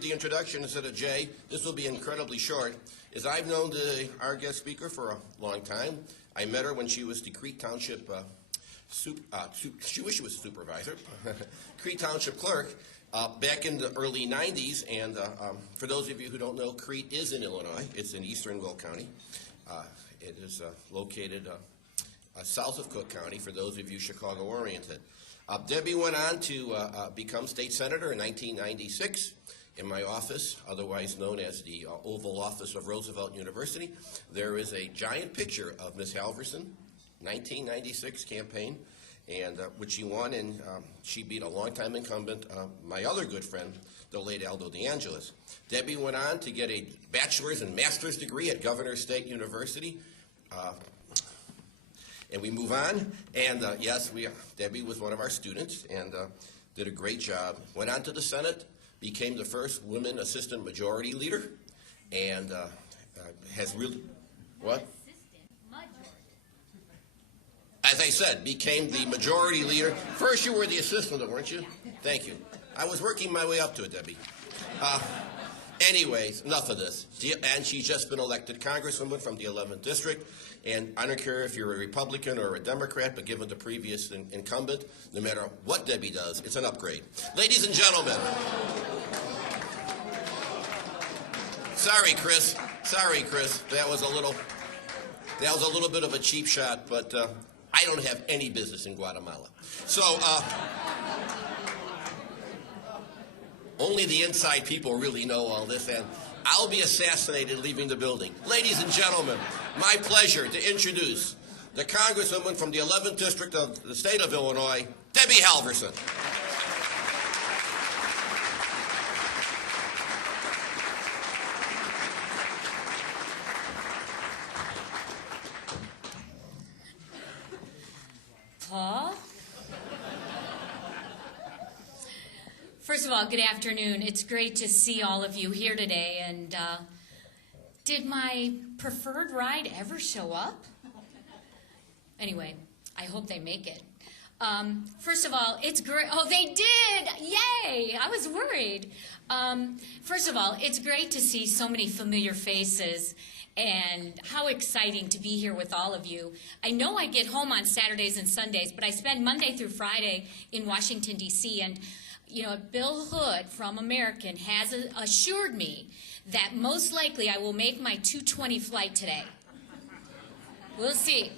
give the introduction instead of Jay, this will be incredibly short, is I've known our guest speaker for a long time. I met her when she was the Crete Township she wished she was a supervisor, Crete Township clerk, back in the early 90s. And for those of you who don't know, Crete is in Illinois. It's in eastern Will County. It is located south of Cook County, for those of you Chicago-oriented. Debbie went on to become state senator in 1996 in my office, otherwise known as the Oval Office of Roosevelt University. There is a giant picture of Ms. Halvorson, 1996 campaign, and which she won, and she beat a longtime incumbent, my other good friend, the late Aldo DeAngelis. Debbie went on to get a bachelor's and master's degree at Governor State University. And we move on, and yes, Debbie was one of our students and did a great job. Went on to the Senate, became the first women assistant majority leader, and has really, what? As I said, became the majority leader. First you were the assistant, weren't you? Thank you. I was working my way up to it, Debbie. Anyways, enough of this. And she's just been elected congresswoman from the 11th District. And I don't care if you're a Republican or a Democrat, but given the previous incumbent, no matter what Debbie does, it's an upgrade. Ladies and gentlemen. Sorry, Chris. That was a little bit of a cheap shot, but I don't have any business in Guatemala. So, only the inside people really know all this, and I'll be assassinated leaving the building. Ladies and gentlemen, my pleasure to introduce the Congresswoman from the 11th District of the state of Illinois, Debbie Halvorson. Paul? First of all, good afternoon. It's great to see all of you here today. And did my preferred ride ever show up? Anyway, I hope they make it. First of all, it's great. Oh, they did! Yay! I was worried. First of all, it's great to see so many familiar faces, and how exciting to be here with all of you. I know I get home on Saturdays and Sundays, but I spend Monday through Friday in Washington, D.C., and you know, Bill Hood from American has assured me that most likely I will make my 2:20 flight today. We'll see.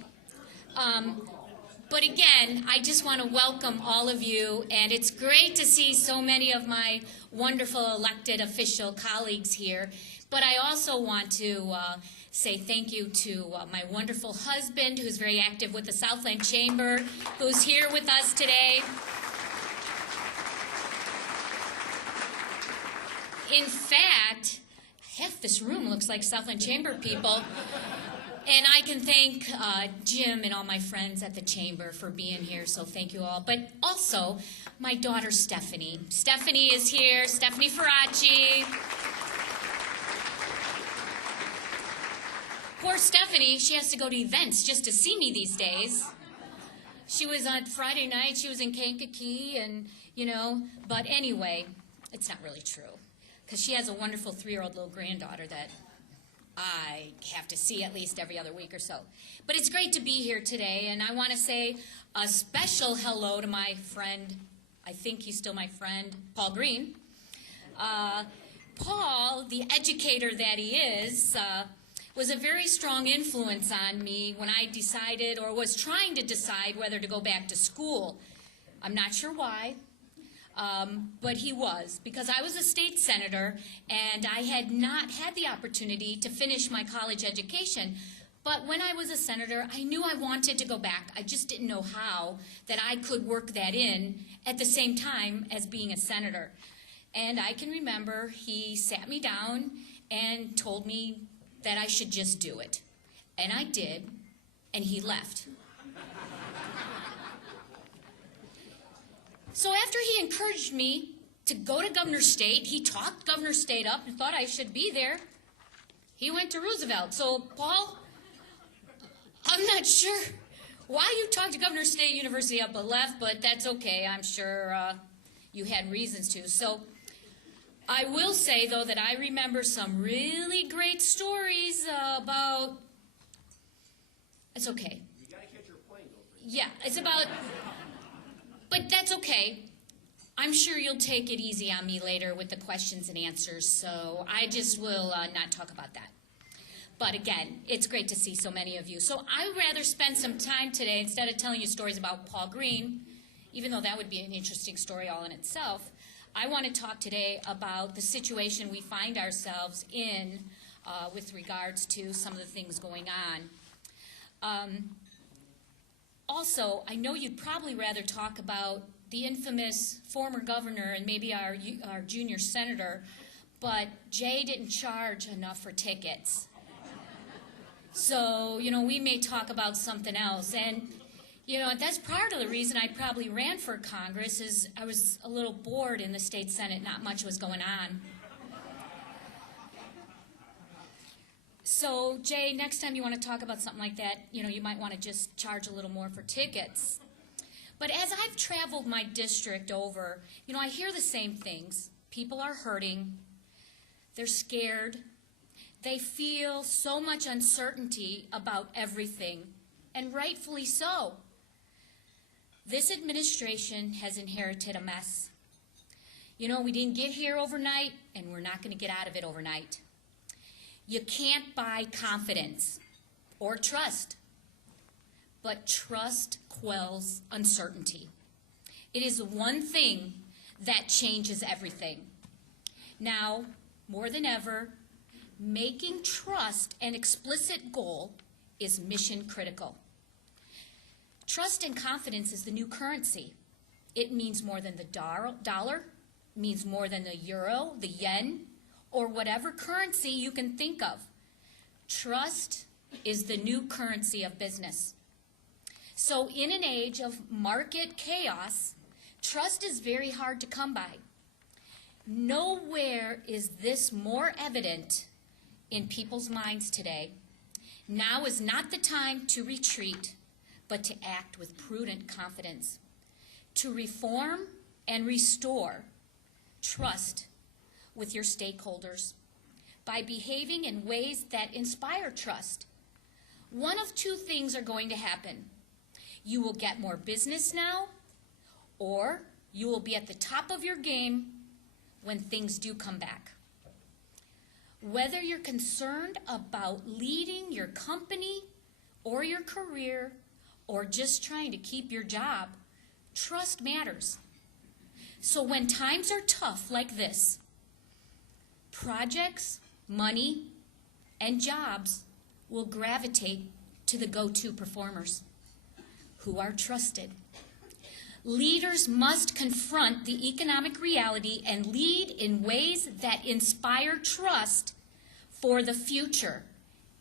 But again, I just want to welcome all of you, and it's great to see so many of my wonderful elected official colleagues here. But I also want to say thank you to my wonderful husband, who's very active with the Southland Chamber, who's here with us today. In fact, half this room looks like Southland Chamber people. And I can thank Jim and all my friends at the Chamber for being here, so thank you all. But also, my daughter Stephanie. Stephanie is here, Stephanie Faraci. Poor Stephanie, she has to go to events just to see me these days. She was on Friday night, she was in Kankakee, and, you know, but anyway, it's not really true. Because she has a wonderful 3-year-old little granddaughter that I have to see at least every other week or so. But it's great to be here today, and I want to say a special hello to my friend, I think he's still my friend, Paul Green. Paul, the educator that he is, was a very strong influence on me when I decided, or was trying to decide, whether to go back to school. I'm not sure why. But he was, because I was a state senator and I had not had the opportunity to finish my college education. But when I was a senator, I knew I wanted to go back. I just didn't know how that I could work that in at the same time as being a senator. And I can remember he sat me down and told me that I should just do it. And I did, and he left. So after he encouraged me to go to Governor State, he talked Governor State up and thought I should be there. He went to Roosevelt. So, Paul, I'm not sure why you talked to Governor State University up but left, but that's okay. I'm sure you had reasons to. So I will say, though, that I remember some really great stories about... It's okay. You got to catch your plane, don't forget. Yeah, it's about... But that's okay. I'm sure you'll take it easy on me later with the questions and answers, so I just will not talk about that. But again, it's great to see so many of you. So I would rather spend some time today, instead of telling you stories about Paul Green, even though that would be an interesting story all in itself, I want to talk today about the situation we find ourselves in with regards to some of the things going on. Also, I know you'd probably rather talk about the infamous former governor and maybe our junior senator, but Jay didn't charge enough for tickets. So, we may talk about something else. And, that's part of the reason I probably ran for Congress is I was a little bored in the state Senate. Not much was going on. So, Jay, next time you want to talk about something like that, you might want to just charge a little more for tickets. But as I've traveled my district over, I hear the same things. People are hurting. They're scared. They feel so much uncertainty about everything, and rightfully so. This administration has inherited a mess. We didn't get here overnight, and we're not going to get out of it overnight. You can't buy confidence or trust, but trust quells uncertainty. It is one thing that changes everything. Now, more than ever, making trust an explicit goal is mission critical. Trust and confidence is the new currency. It means more than the dollar, means more than the euro, the yen, or whatever currency you can think of. Trust is the new currency of business. So in an age of market chaos, trust is very hard to come by. Nowhere is this more evident in people's minds today. Now is not the time to retreat, but to act with prudent confidence, to reform and restore trust with your stakeholders by behaving in ways that inspire trust. One of two things are going to happen. You will get more business now, or you will be at the top of your game when things do come back. Whether you're concerned about leading your company or your career or just trying to keep your job, trust matters. So when times are tough like this, projects, money, and jobs will gravitate to the go-to performers who are trusted. Leaders must confront the economic reality and lead in ways that inspire trust for the future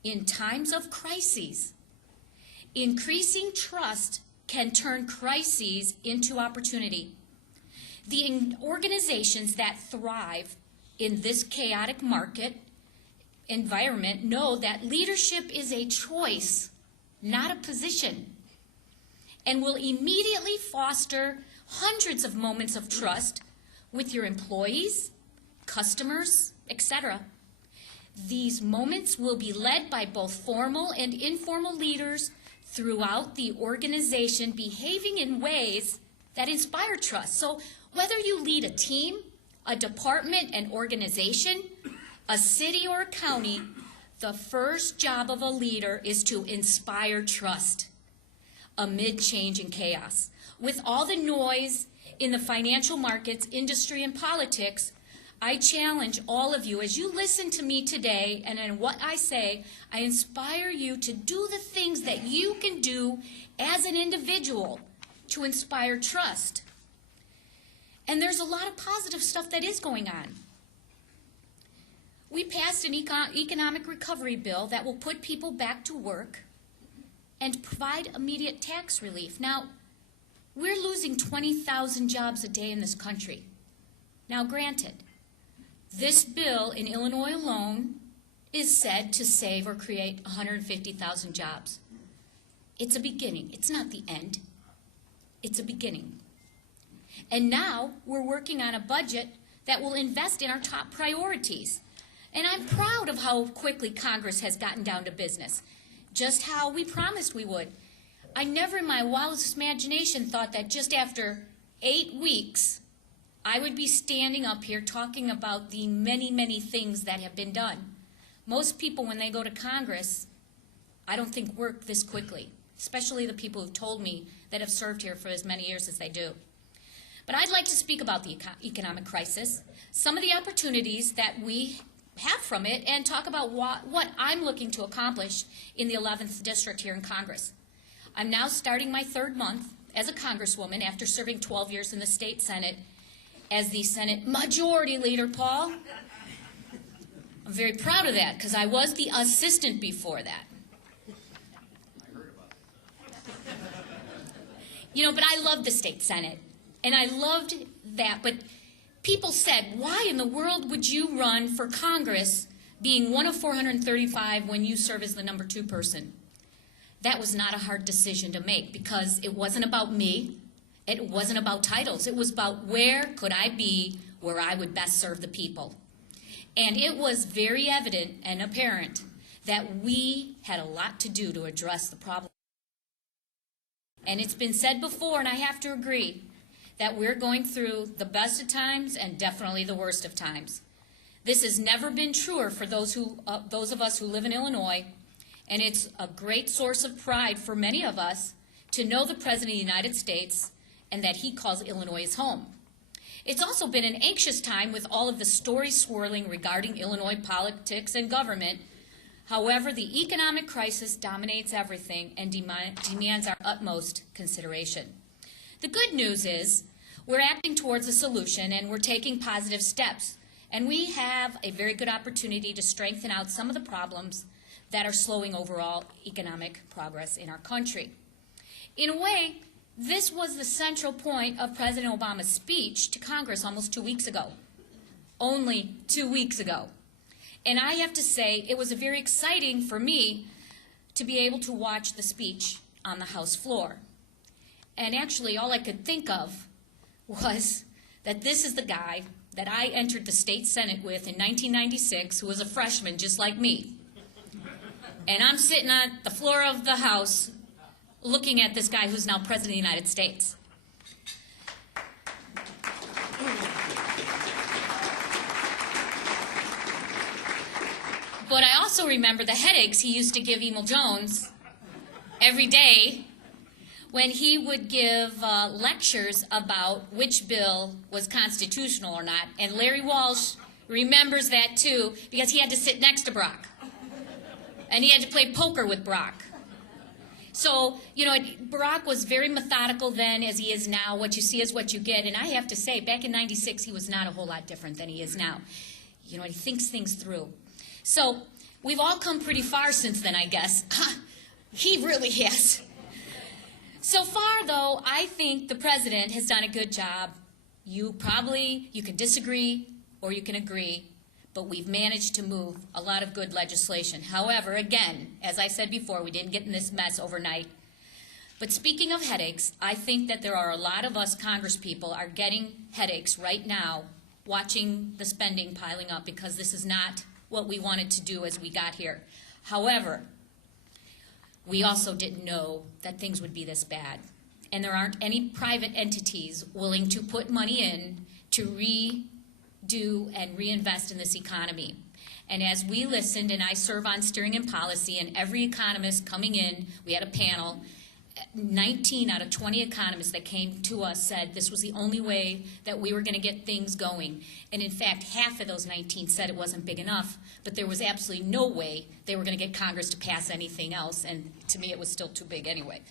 in times of crises. Increasing trust can turn crises into opportunity. The organizations that thrive in this chaotic market environment know that leadership is a choice, not a position, and will immediately foster hundreds of moments of trust with your employees, customers, etc. These moments will be led by both formal and informal leaders throughout the organization, behaving in ways that inspire trust. So whether you lead a team, a department, an organization, a city, or a county, the first job of a leader is to inspire trust amid change and chaos. With all the noise in the financial markets, industry, and politics, I challenge all of you, as you listen to me today and in what I say, I inspire you to do the things that you can do as an individual to inspire trust. And there's a lot of positive stuff that is going on. We passed an economic recovery bill that will put people back to work and provide immediate tax relief. Now, we're losing 20,000 jobs a day in this country. Now, granted, this bill in Illinois alone is said to save or create 150,000 jobs. It's a beginning. It's not the end. It's a beginning. And now we're working on a budget that will invest in our top priorities. And I'm proud of how quickly Congress has gotten down to business, just how we promised we would. I never in my wildest imagination thought that just after 8 weeks, I would be standing up here talking about the many, many things that have been done. Most people, when they go to Congress, I don't think work this quickly, especially the people who've told me that have served here for as many years as they do. But I'd like to speak about the economic crisis, some of the opportunities that we have from it, and talk about what I'm looking to accomplish in the 11th District here in Congress. I'm now starting my 3rd month as a Congresswoman after serving 12 years in the State Senate as the Senate Majority Leader, Paul. I'm very proud of that because I was the assistant before that. I heard about it. You know, but I loved the State Senate, and I loved that, but people said, why in the world would you run for Congress being one of 435 when you serve as the number 2 person? That was not a hard decision to make because it wasn't about me. It wasn't about titles. It was about where could I be where I would best serve the people. And it was very evident and apparent that we had a lot to do to address the problem. And it's been said before, and I have to agree, that we're going through the best of times and definitely the worst of times. This has never been truer for those of us who live in Illinois, and it's a great source of pride for many of us to know the President of the United States and that he calls Illinois his home. It's also been an anxious time with all of the stories swirling regarding Illinois politics and government. However, the economic crisis dominates everything and demands our utmost consideration. The good news is we're acting towards a solution and we're taking positive steps. And we have a very good opportunity to strengthen out some of the problems that are slowing overall economic progress in our country. In a way, this was the central point of President Obama's speech to Congress almost 2 weeks ago. Only 2 weeks ago. And I have to say, it was very exciting for me to be able to watch the speech on the House floor. And actually, all I could think of was that this is the guy that I entered the State Senate with in 1996, who was a freshman just like me. And I'm sitting on the floor of the House looking at this guy who's now President of the United States. But I also remember the headaches he used to give Emil Jones every day when he would give lectures about which bill was constitutional or not. And Larry Walsh remembers that too because he had to sit next to Brock. And he had to play poker with Brock. So, you know, Barack was very methodical then as he is now. What you see is what you get. And I have to say, back in '96, he was not a whole lot different than he is now. You know, he thinks things through. So we've all come pretty far since then, I guess. He really has. So far, though, I think the president has done a good job. You can disagree or you can agree, but we've managed to move a lot of good legislation. However, again, as I said before, we didn't get in this mess overnight. But speaking of headaches, I think that there are a lot of us congresspeople are getting headaches right now watching the spending piling up because this is not what we wanted to do as we got here. However, we also didn't know that things would be this bad. And there aren't any private entities willing to put money in to redo and reinvest in this economy. And as we listened, and I serve on steering and policy, and every economist coming in, we had a panel, 19 out of 20 economists that came to us said this was the only way that we were going to get things going. And in fact, half of those 19 said it wasn't big enough, but there was absolutely no way they were going to get Congress to pass anything else, and to me it was still too big anyway.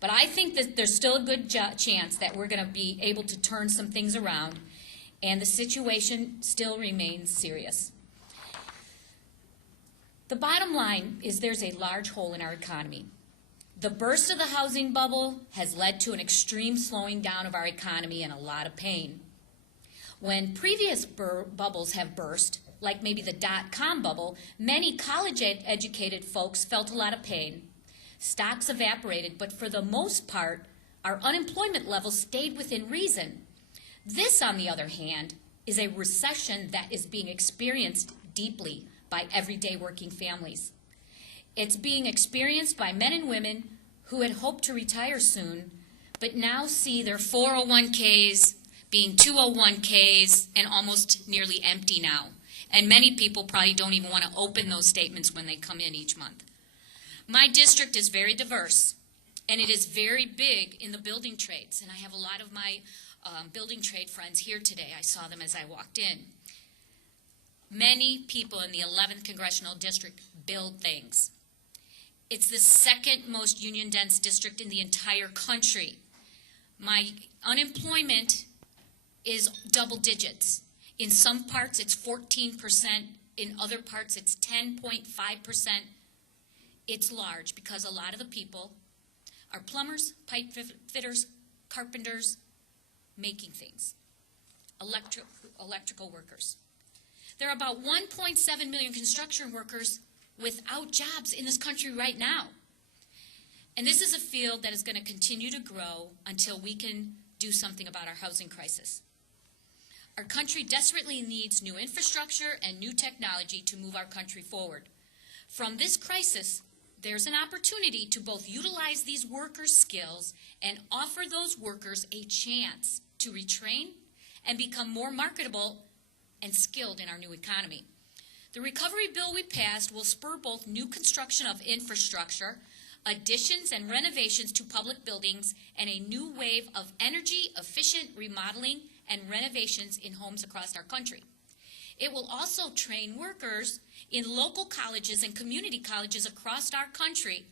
But I think that there's still a good chance that we're going to be able to turn some things around, and the situation still remains serious. The bottom line is there's a large hole in our economy. The burst of the housing bubble has led to an extreme slowing down of our economy and a lot of pain. When previous bubbles have burst, like maybe the dot-com bubble, many college-educated folks felt a lot of pain. Stocks evaporated, but for the most part, our unemployment levels stayed within reason. This, on the other hand, is a recession that is being experienced deeply by everyday working families. It's being experienced by men and women who had hoped to retire soon, but now see their 401ks being 201ks and almost nearly empty now. And many people probably don't even want to open those statements when they come in each month. My district is very diverse, and it is very big in the building trades. And I have a lot of my building trade friends here today. I saw them as I walked in. Many people in the 11th Congressional District build things. It's the second most union-dense district in the entire country. My unemployment is double digits. In some parts, it's 14%. In other parts, it's 10.5%. It's large because a lot of the people are plumbers, pipe fitters, carpenters, making things, electrical workers. There are about 1.7 million construction workers without jobs in this country right now. And this is a field that is going to continue to grow until we can do something about our housing crisis. Our country desperately needs new infrastructure and new technology to move our country forward. From this crisis, there's an opportunity to both utilize these workers' skills and offer those workers a chance to retrain and become more marketable and skilled in our new economy. The recovery bill we passed will spur both new construction of infrastructure, additions and renovations to public buildings, and a new wave of energy-efficient remodeling and renovations in homes across our country. It will also train workers in local colleges and community colleges across our country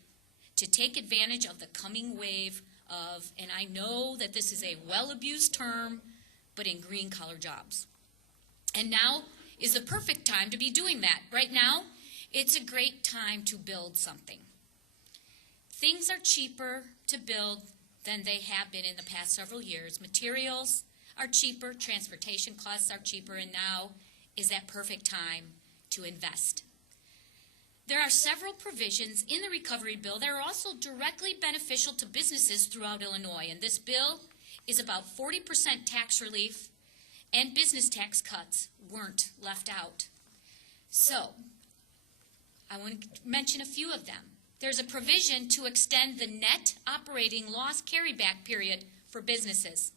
to take advantage of the coming wave of, and I know that this is a well-abused term, but in green-collar jobs. And now is the perfect time to be doing that. Right now, it's a great time to build something. Things are cheaper to build than they have been in the past several years. Materials are cheaper, transportation costs are cheaper, and now is that perfect time to invest. There are several provisions in the recovery bill that are also directly beneficial to businesses throughout Illinois, and this bill is about 40% tax relief, and business tax cuts weren't left out. So, I want to mention a few of them. There's a provision to extend the net operating loss carryback period for businesses.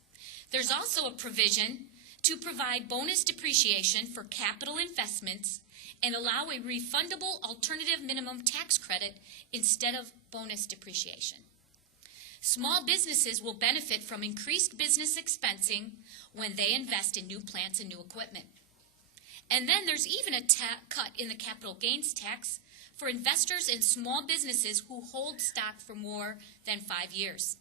There's also a provision to provide bonus depreciation for capital investments and allow a refundable alternative minimum tax credit instead of bonus depreciation. Small businesses will benefit from increased business expensing when they invest in new plants and new equipment. And then there's even a cut in the capital gains tax for investors in small businesses who hold stock for more than 5 years.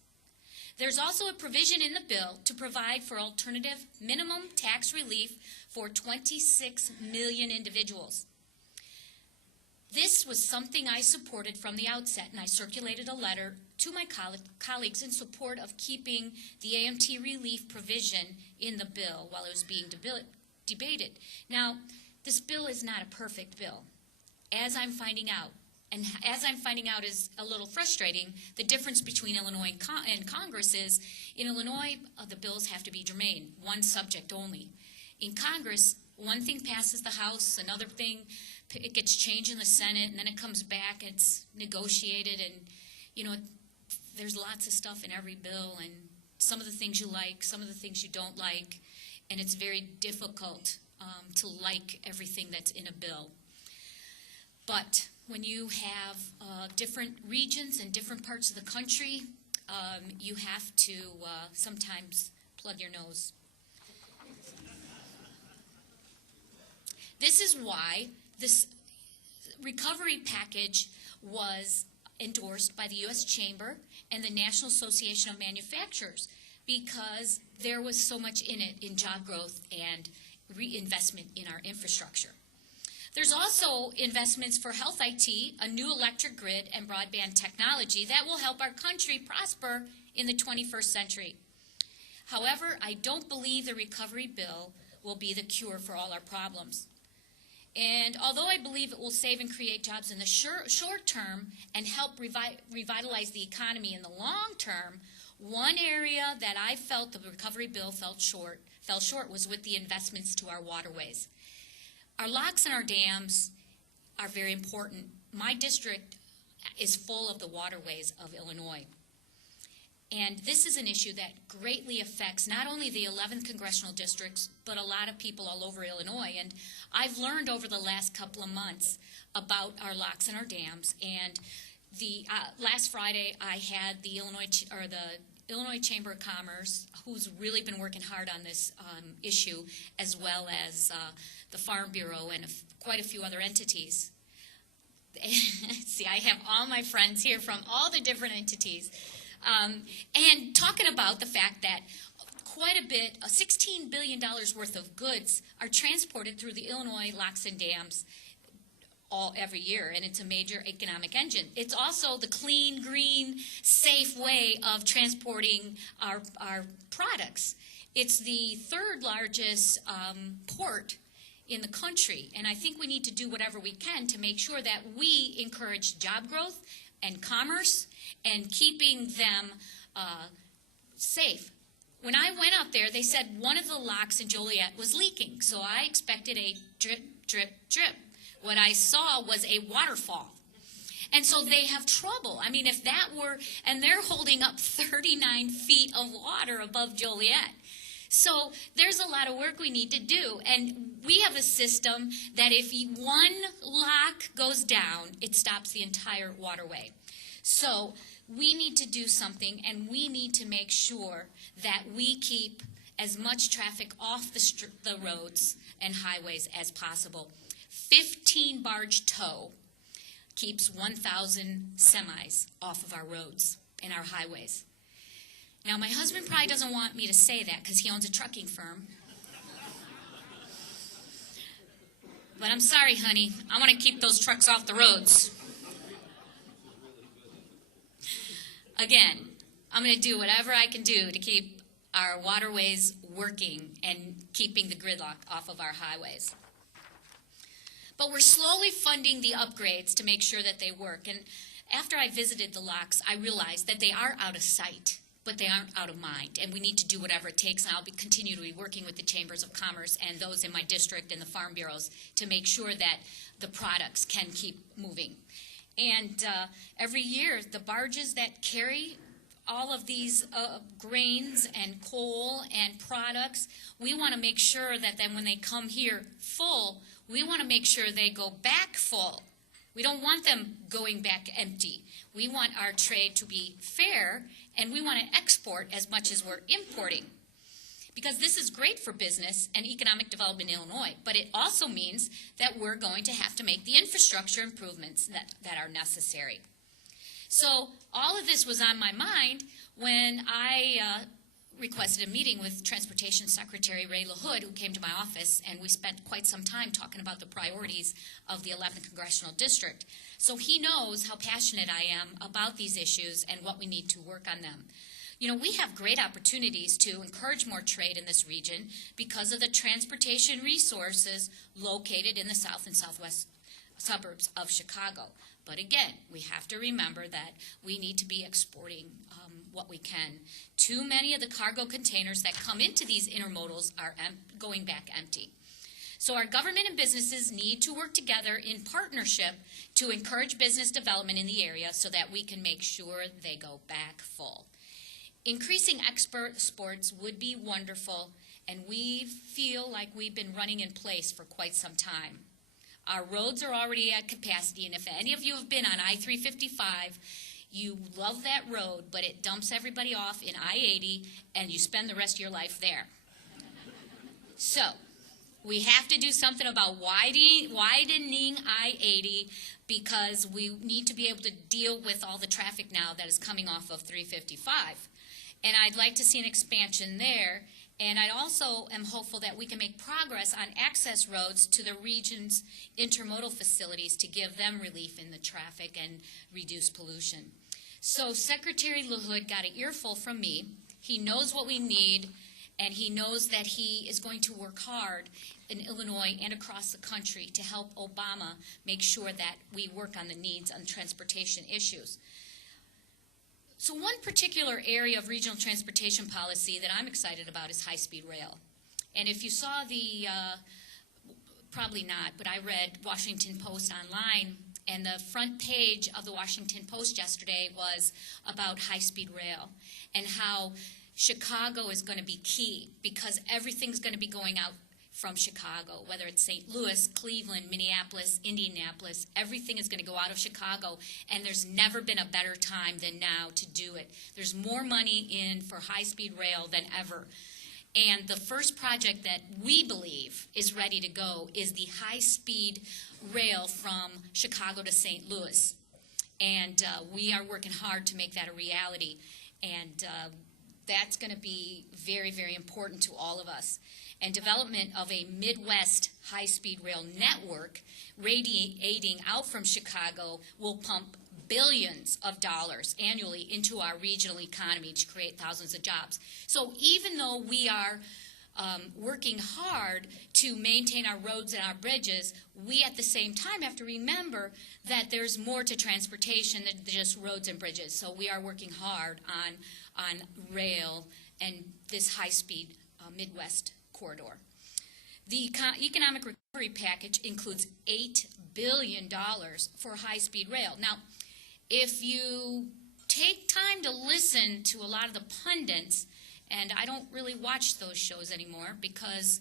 There's also a provision in the bill to provide for alternative minimum tax relief for 26 million individuals. This was something I supported from the outset, and I circulated a letter to my colleagues in support of keeping the AMT relief provision in the bill while it was being debated. Now, this bill is not a perfect bill, as I'm finding out. And as I'm finding out is a little frustrating, the difference between Illinois and Congress is, in Illinois, the bills have to be germane, one subject only. In Congress, one thing passes the House, another thing, it gets changed in the Senate, and then it comes back, it's negotiated, and, you know, there's lots of stuff in every bill, and some of the things you like, some of the things you don't like, and it's very difficult to like everything that's in a bill. But when you have different regions and different parts of the country, you have to sometimes plug your nose. This is why this recovery package was endorsed by the U.S. Chamber and the National Association of Manufacturers, because there was so much in it in job growth and reinvestment in our infrastructure. There's also investments for health IT, a new electric grid, and broadband technology that will help our country prosper in the 21st century. However, I don't believe the recovery bill will be the cure for all our problems. And although I believe it will save and create jobs in the short term and help revitalize the economy in the long term, one area that I felt the recovery bill fell short fell short was with the investments to our waterways. Our locks and our dams are very important. My district is full of the waterways of Illinois. And this is an issue that greatly affects not only the 11th congressional districts, but a lot of people all over Illinois. And I've learned over the last couple of months about our locks and our dams. And the last Friday, I had the Illinois Chamber of Commerce, who's really been working hard on this issue, as well as the Farm Bureau and quite a few other entities. See, I have all my friends here from all the different entities. And talking about the fact that quite a bit, $16 billion worth of goods are transported through the Illinois locks and dams every year, and it's a major economic engine. It's also the clean, green, safe way of transporting our products. It's the third largest port in the country, and I think we need to do whatever we can to make sure that we encourage job growth and commerce and keeping them safe. When I went out there, they said one of the locks in Joliet was leaking, so I expected a drip, drip, drip. What I saw was a waterfall. And so they have trouble. I mean, if that were, and they're holding up 39 feet of water above Joliet. So there's a lot of work we need to do. And we have a system that if one lock goes down, it stops the entire waterway. So we need to do something, and we need to make sure that we keep as much traffic off the roads and highways as possible. 15 barge tow keeps 1,000 semis off of our roads and our highways. Now, my husband probably doesn't want me to say that because he owns a trucking firm. But I'm sorry, honey. I want to keep those trucks off the roads. Again, I'm going to do whatever I can do to keep our waterways working and keeping the gridlock off of our highways. But we're slowly funding the upgrades to make sure that they work. And after I visited the locks, I realized that they are out of sight, but they aren't out of mind. And we need to do whatever it takes. And I'll continue to be working with the Chambers of Commerce and those in my district and the farm bureaus to make sure that the products can keep moving. And every year, the barges that carry all of these grains and coal and products, we want to make sure that then when they come here full, we want to make sure they go back full. We don't want them going back empty. We want our trade to be fair, and we want to export as much as we're importing. Because this is great for business and economic development in Illinois, but it also means that we're going to have to make the infrastructure improvements that are necessary. So all of this was on my mind when I requested a meeting with Transportation Secretary Ray LaHood, who came to my office, and we spent quite some time talking about the priorities of the 11th Congressional District. So he knows how passionate I am about these issues and what we need to work on them. You know, we have great opportunities to encourage more trade in this region because of the transportation resources located in the south and southwest suburbs of Chicago. But again, we have to remember that we need to be exporting what we can. Too many of the cargo containers that come into these intermodals are going back empty. So our government and businesses need to work together in partnership to encourage business development in the area so that we can make sure they go back full. Increasing exports would be wonderful, and we feel like we've been running in place for quite some time. Our roads are already at capacity, and if any of you have been on I-355, you love that road, but it dumps everybody off in I-80, and you spend the rest of your life there. So we have to do something about widening I-80 because we need to be able to deal with all the traffic now that is coming off of 355. And I'd like to see an expansion there. And I also am hopeful that we can make progress on access roads to the region's intermodal facilities to give them relief in the traffic and reduce pollution. So Secretary LaHood got an earful from me. He knows what we need, and he knows that he is going to work hard in Illinois and across the country to help Obama make sure that we work on the needs on transportation issues. So one particular area of regional transportation policy that I'm excited about is high-speed rail. And if you saw the, probably not, but I read Washington Post online, and the front page of the Washington Post yesterday was about high-speed rail and how Chicago is going to be key because everything's going to be going out from Chicago, whether it's St. Louis, Cleveland, Minneapolis, Indianapolis. Everything is going to go out of Chicago, and there's never been a better time than now to do it. There's more money in for high-speed rail than ever. And the first project that we believe is ready to go is the high-speed rail from Chicago to St. Louis. And we are working hard to make that a reality. And that's going to be very, very important to all of us. And development of a Midwest high-speed rail network radiating out from Chicago will pump billions of dollars annually into our regional economy to create thousands of jobs. So even though we are working hard to maintain our roads and our bridges, we at the same time have to remember that there's more to transportation than just roads and bridges. So we are working hard on rail and this high-speed Midwest corridor. The economic recovery package includes $8 billion for high-speed rail. Now, if you take time to listen to a lot of the pundits, and I don't really watch those shows anymore because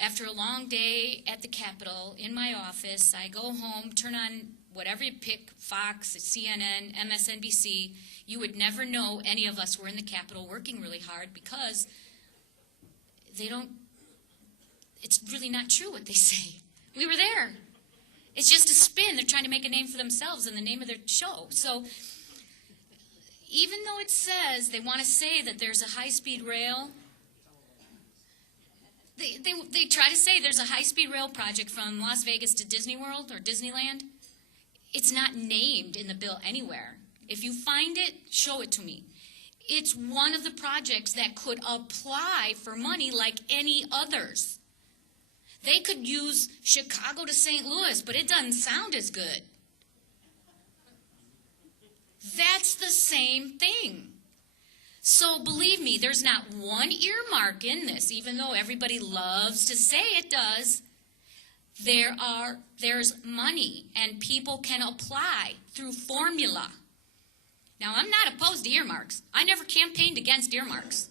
after a long day at the Capitol in my office, I go home, turn on whatever you pick, Fox, CNN, MSNBC, you would never know any of us were in the Capitol working really hard because they don't, it's really not true what they say. We were there. It's just a spin. They're trying to make a name for themselves in the name of their show. So even though it says they want to say that there's a high-speed rail, they try to say there's a high-speed rail project from Las Vegas to Disney World or Disneyland. It's not named in the bill anywhere. If you find it, show it to me. It's one of the projects that could apply for money like any others. They could use Chicago to St. Louis, but it doesn't sound as good. That's the same thing. So believe me, there's not one earmark in this, even though everybody loves to say it does. There's money, and people can apply through formula. Now, I'm not opposed to earmarks. I never campaigned against earmarks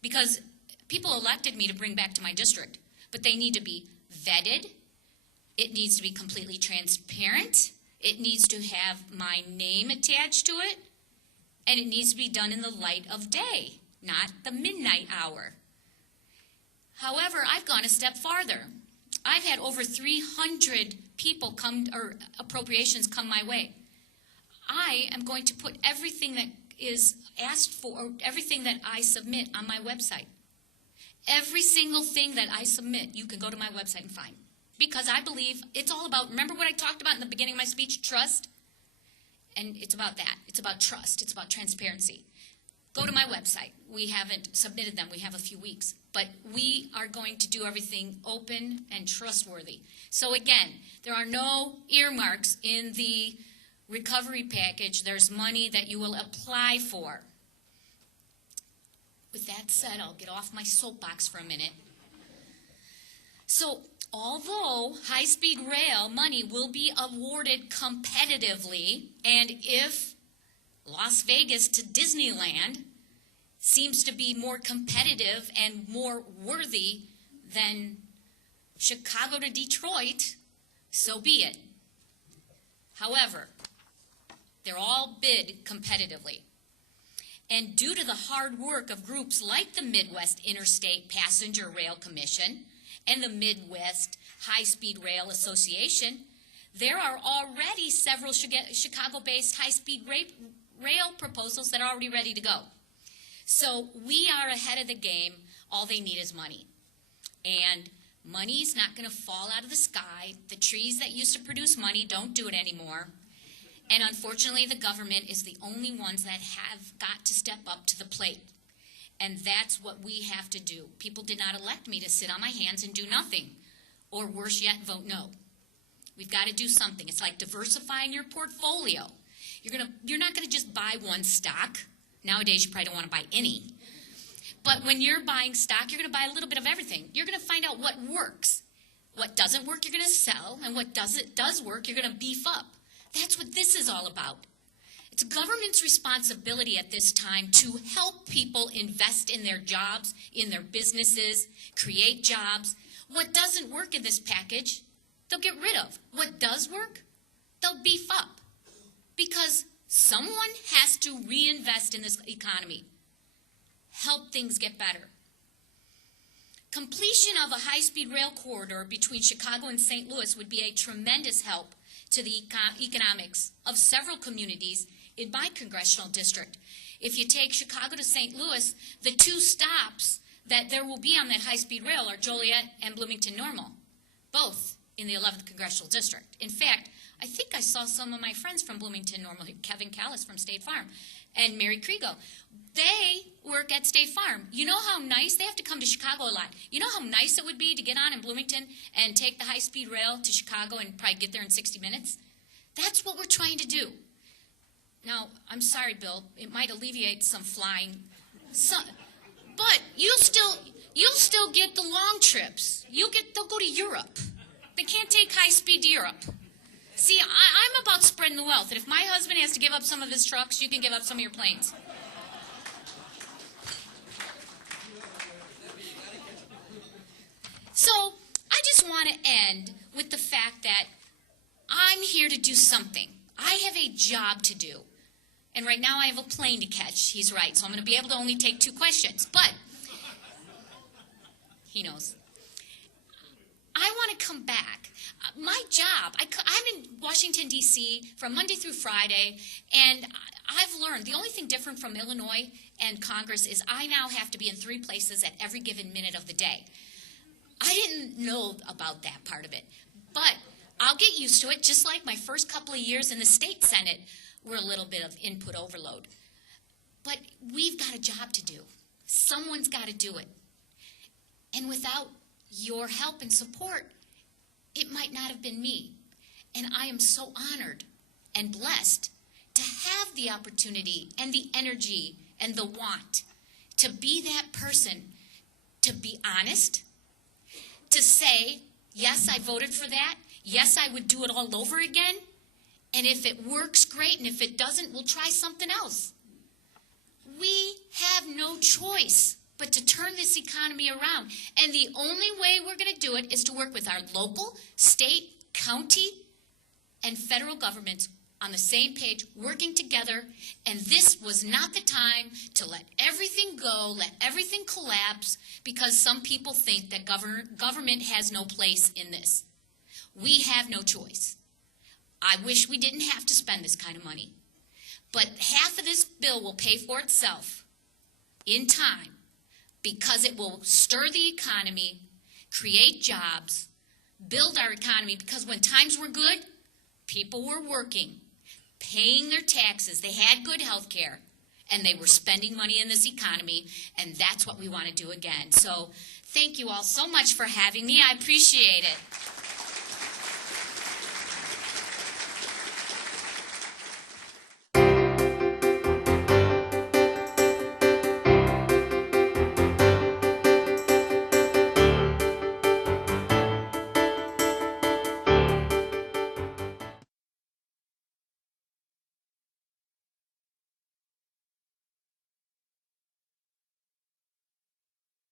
because people elected me to bring back to my district. But they need to be vetted. It needs to be completely transparent. It needs to have my name attached to it. And it needs to be done in the light of day, not the midnight hour. However, I've gone a step farther. I've had over 300 people appropriations come my way. I am going to put everything that is asked for, or everything that I submit on my website. Every single thing that I submit, you can go to my website and find. Because I believe it's all about, remember what I talked about in the beginning of my speech, trust? And it's about that. It's about trust. It's about transparency. Go to my website. We haven't submitted them. We have a few weeks. But we are going to do everything open and trustworthy. So again, there are no earmarks in the recovery package. There's money that you will apply for. With that said, I'll get off my soapbox for a minute. So, although high-speed rail money will be awarded competitively, and if Las Vegas to Disneyland seems to be more competitive and more worthy than Chicago to Detroit, so be it. However, they're all bid competitively. And due to the hard work of groups like the Midwest Interstate Passenger Rail Commission and the Midwest High-Speed Rail Association, there are already several Chicago-based high-speed rail proposals that are already ready to go. So we are ahead of the game. All they need is money. And money's not going to fall out of the sky. The trees that used to produce money don't do it anymore. And unfortunately, the government is the only ones that have got to step up to the plate. And that's what we have to do. People did not elect me to sit on my hands and do nothing. Or worse yet, vote no. We've got to do something. It's like diversifying your portfolio. You're not going to just buy one stock. Nowadays, you probably don't want to buy any. But when you're buying stock, you're going to buy a little bit of everything. You're going to find out what works. What doesn't work, you're going to sell. And what does work, you're going to beef up. That's what this is all about. It's government's responsibility at this time to help people invest in their jobs, in their businesses, create jobs. What doesn't work in this package, they'll get rid of. What does work, they'll beef up. Because someone has to reinvest in this economy. Help things get better. Completion of a high-speed rail corridor between Chicago and St. Louis would be a tremendous help to the economics of several communities in my congressional district. If you take Chicago to St. Louis, the two stops that there will be on that high-speed rail are Joliet and Bloomington Normal, both in the 11th Congressional District. In fact, I think I saw some of my friends from Bloomington Normal, Kevin Callis from State Farm, and Mary Kriego. They work at State Farm. You know how nice, they have to come to Chicago a lot. You know how nice it would be to get on in Bloomington and take the high-speed rail to Chicago and probably get there in 60 minutes? That's what we're trying to do. Now, I'm sorry, Bill, it might alleviate some flying, but you'll still get the long trips. They'll go to Europe. They can't take high speed to Europe. See, I'm about spreading the wealth, and if my husband has to give up some of his trucks, you can give up some of your planes. So, I just want to end with the fact that I'm here to do something. I have a job to do. And right now I have a plane to catch. He's right. So I'm going to be able to only take 2 questions. But he knows. I want to come back. My job, I'm in Washington, D.C. from Monday through Friday. And I've learned the only thing different from Illinois and Congress is I now have to be in 3 places at every given minute of the day. I didn't know about that part of it. But I'll get used to it, just like my first couple of years in the state Senate were a little bit of input overload. But we've got a job to do. Someone's got to do it. And without your help and support, it might not have been me. And I am so honored and blessed to have the opportunity and the energy and the want to be that person, to be honest, to say, yes, I voted for that. Yes, I would do it all over again. And if it works, great. And if it doesn't, we'll try something else. We have no choice but to turn this economy around. And the only way we're going to do it is to work with our local, state, county, and federal governments on the same page, working together. And this was not the time to let everything go, let everything collapse, because some people think that government has no place in this. We have no choice. I wish we didn't have to spend this kind of money. But half of this bill will pay for itself in time because it will stir the economy, create jobs, build our economy, because when times were good, people were working, paying their taxes, they had good health care, and they were spending money in this economy, and that's what we want to do again. So thank you all so much for having me. I appreciate it.